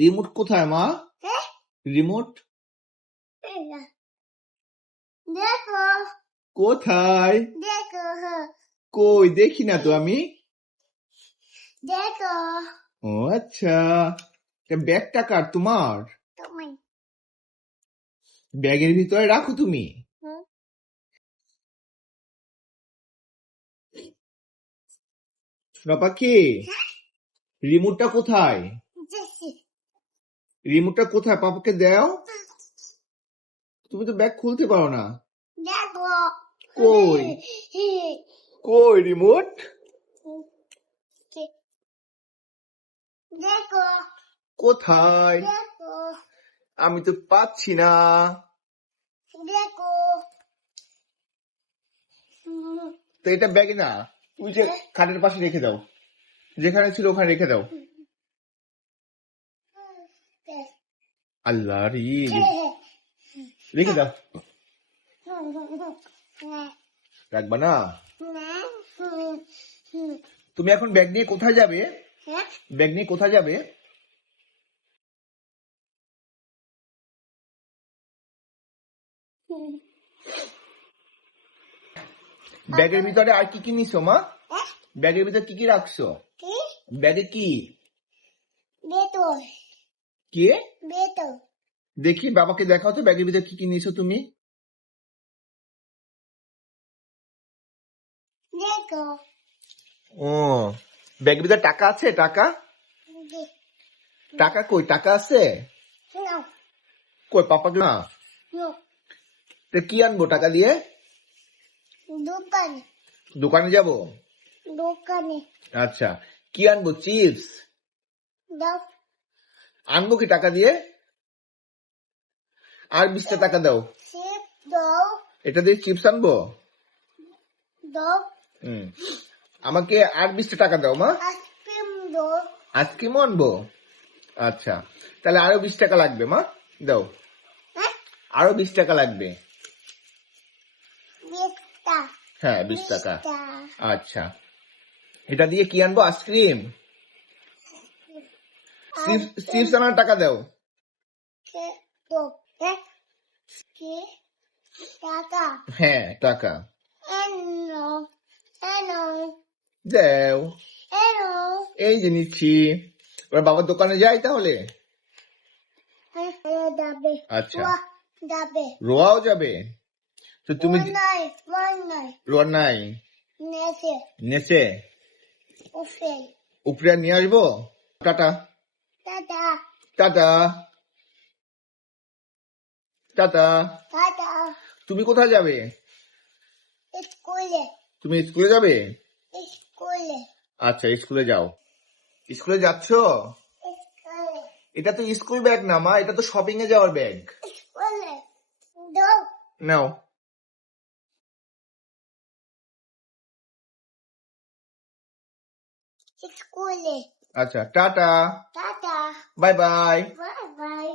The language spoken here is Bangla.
রিমোট কোথায় মা? রিমোট দেখো কোথায়? দেখো কই দেখি না তো আমি। দেখো ও আচ্ছা, ব্যাগটা কার তোমার? তুমি ব্যাগের ভিতরে রাখো তুমি। সোনা পাখি, রিমোটটা কোথায়? রিমোটটা কোথায়? পাপাকে দাও। তুমি তো ব্যাগ খুলতে পারো না। দেখো কই কই রিমোট? দেখো কোথায়? দেখো আমি তো পাচ্ছি না। দেখো তো এটা ব্যাগে না, ওই যে খাটের পাশে রেখে দাও, যেখানে ছিল ওখানে রেখে দাও। আল্লাহ রে, রেখে দাও। রাখবা না? তুমি এখন ব্যাগ নিয়ে কোথায় যাবে? ব্যাগ নিয়ে কোথায় যাবে? ব্যাগের ভিতরে আর কি কি নিছো মা? ব্যাগের ভিতরে কি কি রাখছো? ব্যাগে কি? বেতর কে? বেতর দেখি বাবাকে দেখাও তো ব্যাগের ভিতরে কি কি নিছো তুমি। দেখো ও, ব্যাগের ভিতরে টাকা আছে? টাকা টাকা কই? টাকা আছে No, কই? পাপাকে না, no, তো কি আনবো টাকা দিয়ে? দোকানে দোকানে যাব? দোকানে আচ্ছা, কি আনবো? চিপস দাও আনবো কি টাকা দিয়ে? আর 20টা টাকা দাও, চিপ দাও এটা দিয়ে চিপস আনবো। দাও হুম, আমাকে আর 20টা টাকা দাও মা। আইসক্রিম দাও আইসক্রিমও আনবো। আচ্ছা, তাহলে আরো 20 টাকা লাগবে মা, দাও। আরো 20 টাকা লাগবে। বিস্তা হ্যাঁ, 20 টাকা। বিস্তা আচ্ছা, এটা দিয়ে কি আনবো? আইসক্রিম। চিপস আনার টাকা দাও। কে দাও কে টাকা হ্যাঁ, টাকা এনো এনো দাও। এনো এই যে নিচ্ছি। এবার বাবার দোকানে যাই তাহলে। দাবে আচ্ছা, দাবে রোয়াও যাবে? তো তুমি ওয়ান নাই রোয়া নাই, নেসে নেচে উফে উপরে আর নিয়ে আসবো। Tata tata tata tata. Tata তুমি কোথায় যাবে? স্কুলে তুমি স্কুলে যাবে? স্কুলে আচ্ছা, স্কুলে যাও। স্কুলে যাচ্ছ? স্কুলে এটা তো স্কুল ব্যাগ না মা, এটা তো শপিং এ যাওয়ার ব্যাগ। স্কুলে দাও নাও। স্কুলে আচ্ছা, tata tata bye bye. Bye bye